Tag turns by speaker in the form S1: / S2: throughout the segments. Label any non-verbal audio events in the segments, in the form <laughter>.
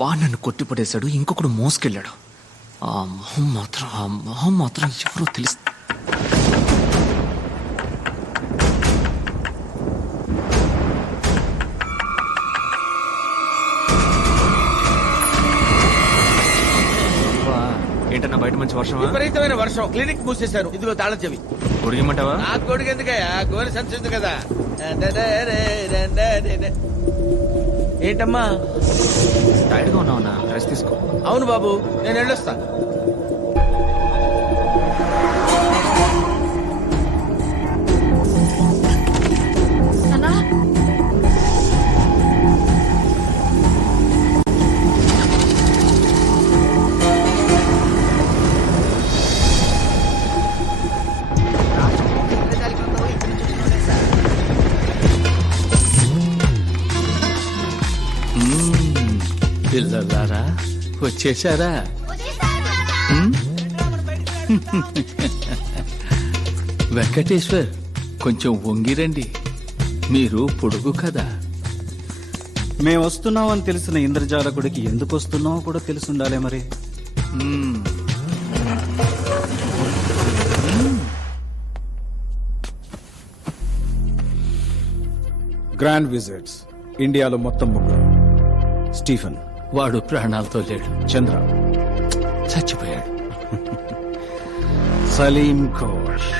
S1: వాడు నన్ను కొట్టిపడేశాడు ఇంకొకడు మోసుకెళ్ళాడు. ఆ మొహం మాత్రం ఆ మొహం మాత్రం ఎవరో తెలుసు. ఏంటన్నా బయట మంచి వర్షమా?
S2: విపరీతమైన వర్షం. క్లినిక్ మూసేశారు. ఇదిగో తాళం చెవి
S1: పొడిగమంటావా
S2: నా కొడుకు ఎందుకయ్యా? గోరి సంచుంది కదా. ఏంటమ్మా?
S1: టైర్డ్గా ఉన్నావన్నా రెస్ట్ తీసుకో.
S2: అవును బాబు నేను వెళ్ళొస్తా
S3: పిల్లలారా వచ్చేసారా? వెంకటేశ్వర్ కొంచెం వంగిరండి. మీరు పొడుగు కదా.
S4: మేము వస్తున్నామని తెలిసిన ఇంద్రజాలకుడికి ఎందుకు వస్తున్నామో కూడా తెలిసి ఉండాలి మరి.
S5: గ్రాండ్ విజిట్స్ ఇండియాలో మొత్తం ముగ్గురు. స్టీఫెన్.
S3: వాడు ప్రాణాలతో లేడు.
S5: చంద్ర.
S3: చచ్చిపోయాడు. <laughs>
S4: సలీం ఘోష్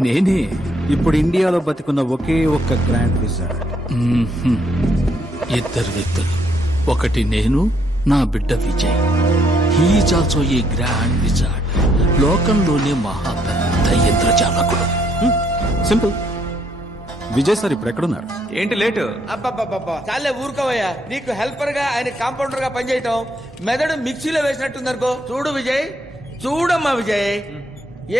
S4: <laughs>
S3: నేనే.
S4: ఇప్పుడు ఇండియాలో బతికున్న ఒకే ఒక్క గ్రాండ్ విజార్డ్.
S3: ఇద్దరు వ్యక్తులు. ఒకటి నేను నా బిడ్డ విజయ్. హీజ్ ఆల్సో ఈ గ్రాండ్ విజార్డ్. లోకంలోనే మహా పెద్ద ఇంద్రజాలకుడు
S4: సింపుల్. విజయ్ సార్ ఇప్పుడు ఎక్కడున్నారు?
S1: ఏంటి లేటు?
S2: అబ్బబ్బబ్బబ్బా. చాలే ఊరుకోవయ్యా. నీకు హెల్పర్గా ఆయన కాంపౌండర్గా పనిచేయటం మెదడు మిక్సీలో వేసినట్టుందనుకో. చూడు విజయ్ చూడమ్మా విజయ్.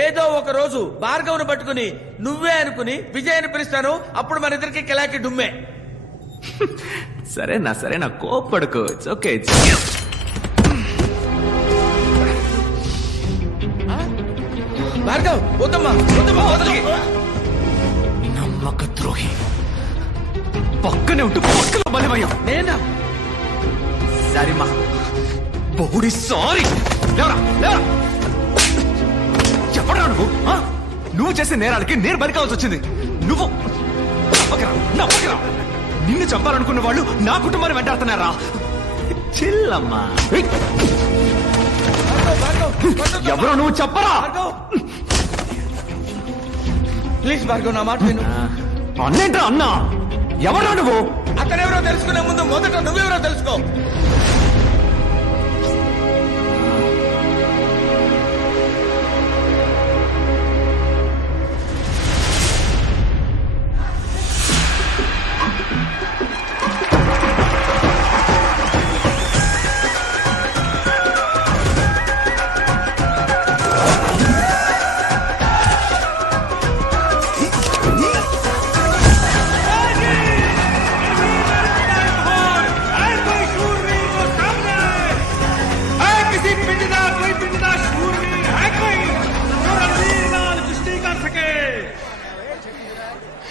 S2: ఏదో ఒక రోజు భార్గవుని పట్టుకుని నువ్వే అనుకుని విజయ్ అని పిలుస్తాను. అప్పుడు మన ఇద్దరికి కిలాకి డుమ్మే.
S1: సరేనా సరేనా కోపడుకో ఇట్స్ ఓకే
S2: భార్గవ్ వద్దమ్మా వద్దమ్మా
S1: నమ్మక ద్రోహి. పక్కనే ఉంటూ పక్కలో బలిమయ్యం
S2: నేనా?
S1: సరేమా. బోడి సారీ. లేవరా లేవరా. చెప్పరా నువ్వు? నువ్వు చేసే నేరాలకి నేను బలి కావాల్సి వచ్చింది. నువ్వు నమ్మకరా నమ్మకరా నిన్ను చంపాలనుకున్న వాళ్ళు నా కుటుంబాన్ని వెంటాడుతున్నారా? చిల్లమ్మా. ఎవరో నువ్వు చెప్పరా?
S2: ప్లీజ్ భార్గవ్ నా మాట విను.
S1: అన్నేంట్రా అన్నా? ఎవరా నువ్వు?
S2: అతనెవరో తెలుసుకునే ముందు మొదట నువ్వెవరో తెలుసుకో.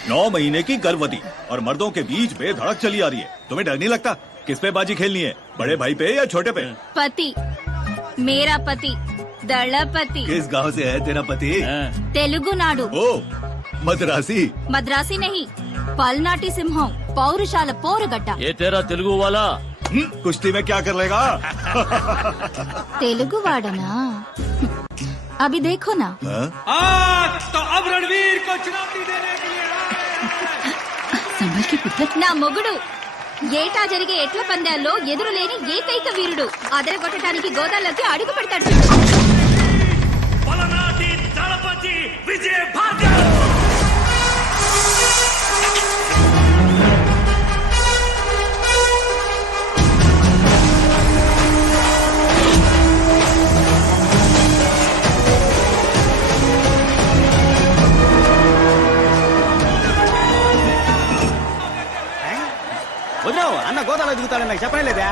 S6: नौ महीने की गर्भवती और मर्दों के बीच बेधड़क चली आ रही है। तुम्हें डर नहीं लगता? किस पे बाजी खेलनी है? बड़े भाई पे या छोटे पे?
S7: पति। मेरा पति। दलपति।
S6: किस गाँव से है तेरा पति?
S7: हाँ। तेलुगु नाडु।
S6: ओ मद्रासी।
S7: मद्रासी नहीं पलनाटी सिंह पौरुशाल पोरगड्डा।
S3: ये तेरा तेलुगु वाला।
S6: हम्म, कुश्ती में क्या कर लेगा?
S7: तेलुगु वाडना अभी देखो ना।
S8: हाँ? आ, तो अब रणवीर को चुनौती देने के लिए
S7: నా మొగుడు ఏటా జరిగే ఎట్ల పందాల్లో ఎదురులేని ఏకైక వీరుడు. అదరగొట్టడానికి గోదాల్లోకి అడుగు పెడతాడు.
S4: నాకు చెప్పనే లేదా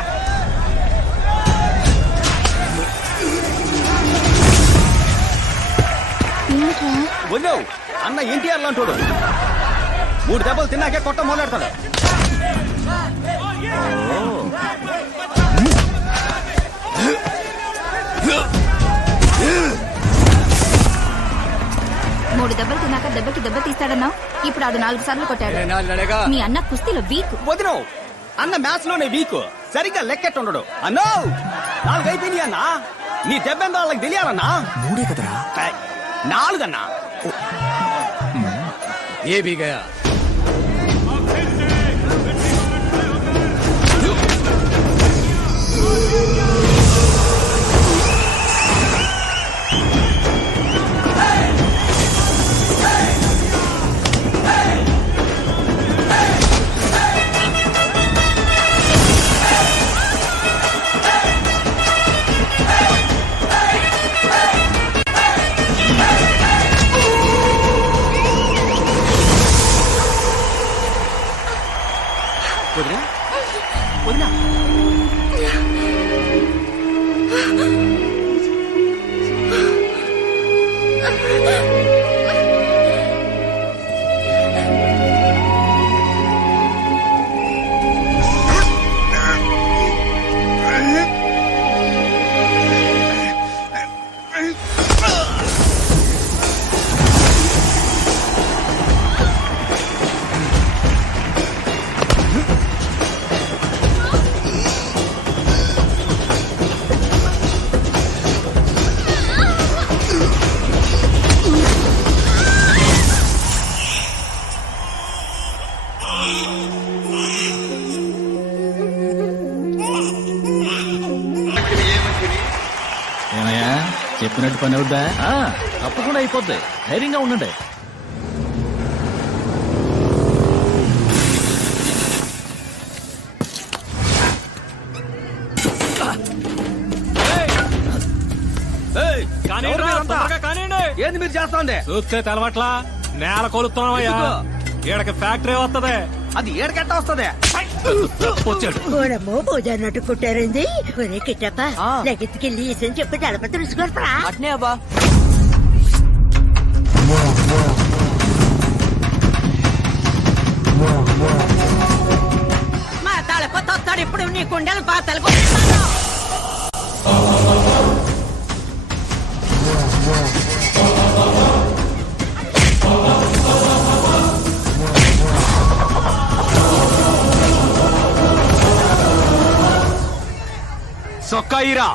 S4: వదిలేవు అన్న ఎన్టీఆర్ లాంటోడు మూడు దెబ్బలు తిన్నాకే కొట్ట మొదలెడతాడు.
S7: మూడు దెబ్బలు తిన్నాక దెబ్బకి దెబ్బ తీస్తాడన్నావు? ఇప్పుడు ఆడు నాలుగు సార్లు కొట్టాడు. మీ అన్న కుస్తీలో వీక్.
S4: వదిలేవు అన్న మ్యాథ్స్లోనే వీక్ సరిగ్గా లెక్కెట్టుండడు. అన్నో! నాలుగు అయిపోయినాయి అన్నా. నీ దెబ్బెందో వాళ్ళకి తెలియాలన్నా.
S1: మూడే కదరా?
S4: నాలుగన్నా.
S3: ఏ బిగయా
S4: వదినా. వదినా.
S3: ఏమయ్యా? చెప్పినట్టు పని అవుద్దా? తప్పకుండా అయిపోద్ది. ధైర్యంగా ఉండండి.
S4: ఏంది మీరు చేస్తాంది
S5: చూస్తే తెలవట్లా? నేల కొలుతున్నావయ్యా. ఈడకి ఫ్యాక్టరీ వస్తదే.
S4: అది ఏడకెట్ట వస్తుంది?
S3: వచ్చాడు.
S9: గోడమ్మో భోజనట్టు కుట్టారండి. ఒరే కిట్టప్ప లగెత్తుకెళ్ళి ఈసని చెప్పి తెలుసుకోరా
S10: అట్నే అబ్బా.
S9: మా తలపతి వస్తాడు ఇప్పుడు నీ కుండలు పాతలు
S1: సొక్కాయిరా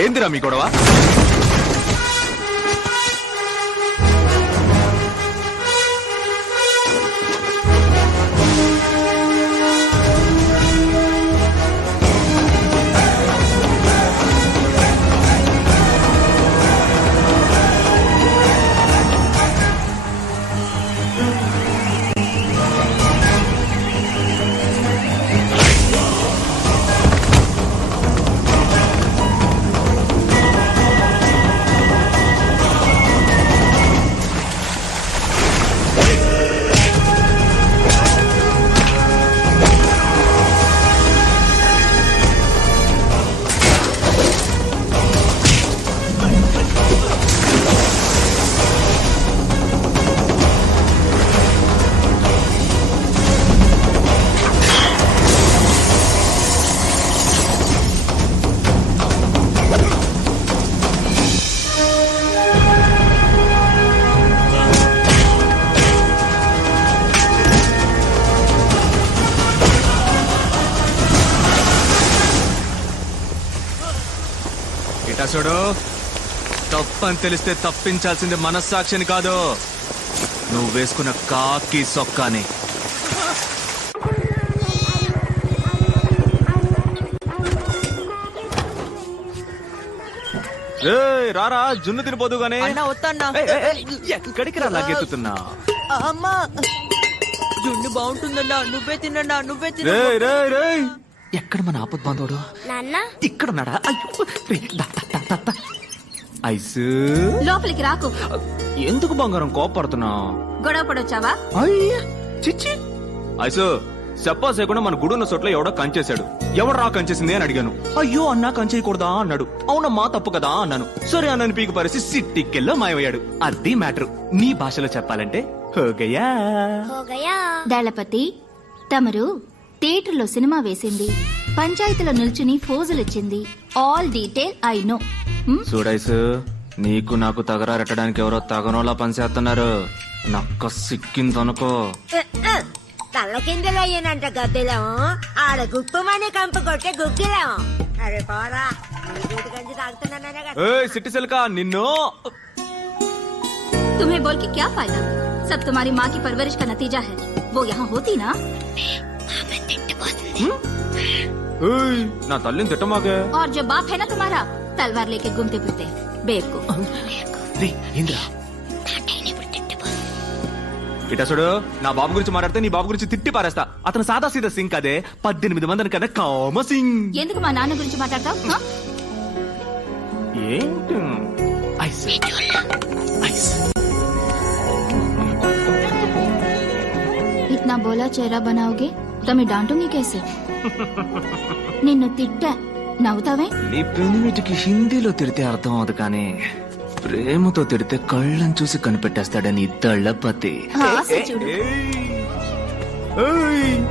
S1: ఏందిరా మీ గొడవ? చూడు తప్పని తెలిస్తే తప్పించాల్సింది మనస్సాక్షిని కాదు. నువ్వు వేసుకున్న కాకి సొక్కాని. రారా జున్ను తినిపోదు గానీ. ఎక్కడికి రా లాగెత్తుతున్నా
S10: అమ్మా జున్ను బాగుంటుందన్నా నువ్వే తినన్నా నువ్వే తిన
S1: రేయ్ రేయ్ రేయ్. ఎక్కడ మన ఆపద్ బాంధవుడు?
S7: నాన్న?
S1: ఇక్కడ ఉన్నాడా. ఐసు?
S7: లోపలికి రాకు.
S1: ఎందుకు బంగారం కోపడుతున్నా
S7: గొడవ పడొచ్చావా?
S1: అయ్యా చిచ్చి. ఐసు చెప్పా చేయకుండా మన గుడున్న చోట్ల ఎవడో కంచేశాడు. ఎవడు రా కంచేసింది అని అడిగాను. అయ్యో అన్నా కంచేయకూడదా అన్నాడు. అవునమ్మా తప్పు కదా అన్నాను. సరే అన్నని పీకి పరిసి సిట్టికెల్లో మాయమయ్యాడు. అది మ్యాటర్. నీ భాషలో చెప్పాలంటే హోగయా
S7: దళపతి తమరు థియేటర్లో సినిమా వేసింది పంచాయతీలో నిల్చుని ఫోజులిచ్చింది ఆల్ డీటెయిల్ ఐ నో
S1: చూడైసు నీకు నాకు తగరారెట్టడానికి ఎవరో తగనోలా పనిచేస్తున్నారు నక్క సిక్కిందనుకో
S11: తల్ల కిందలు అయ్యానంట గద్దెలం ఆడ గుప్పమని కంపు కొట్టే గుగ్గిలం అరే పోరా నీ గూటి గంజి తాగుతున్నాననే కదా
S1: ఏయ్ సిట్టి సిల్కా నిన్ను
S7: तुम्हें बोल के क्या फायदा सब तुम्हारी माँ की परवरिश का नतीजा है वो यहाँ होती ना
S1: ఏయ్, నా తల్లిని తిట్టమాకే
S7: और जो बाप है ना तुम्हारा तलवार लेके घूमते फिरते बेवकूफ
S1: ఏంద్రా ఇటసుడు నా బాబు గురించి మాట్లాడితే నీ బాబు గురించి తిట్టి పారేస్తా అతను సాదా సీదా సింగ్ అదే పద్దెనిమిది మందిని కదా కామ సింగ్
S7: ఎందుకు మా నాన్న గురించి మాట్లాడతావు
S1: ఏంటి ఐస్ ఐస్
S7: इतना बोला चेहरा बनाओगे తమి ડાંટોંગે నీకేసే నిన్ను తిట్టా నవ్వుతావే?
S1: నీ పెనిమిటికి హిందీలో తిడితే అర్థం అవదు కానీ ప్రేమతో తిడితే కళ్ళని చూసి కనిపెట్టేస్తాడని
S7: ఇద్దళ్ళ పతి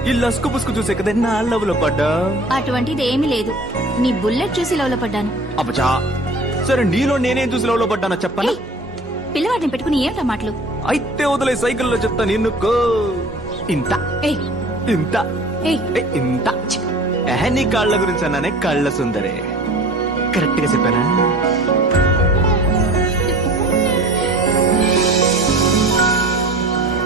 S1: ఈ లస్కు పుస్కు చూసే కదా నా లవ్లో పడ్డా?
S7: అటువంటిది ఏమి లేదు. నీ బుల్లెట్ చూసి లవ్లో పడ్డాను.
S1: అబ్బా సరే నీలో నేనేం చూసి లవ్లో పడ్డానో చెప్పాలి
S7: పిల్లవాడిని పెట్టుకుని ఏమిటా మాటలు?
S1: అయితే వదిలే సైకిల్లో చెప్తా నిన్నుకో ఇంత.
S7: ఏ
S1: ఇంత. ఏ, ఇంత. ఛీ. ఎహ, నీ కాళ్ళ గురించి అన్నానే కళ్ళ సుందరే. కరెక్ట్గా చెప్పానా?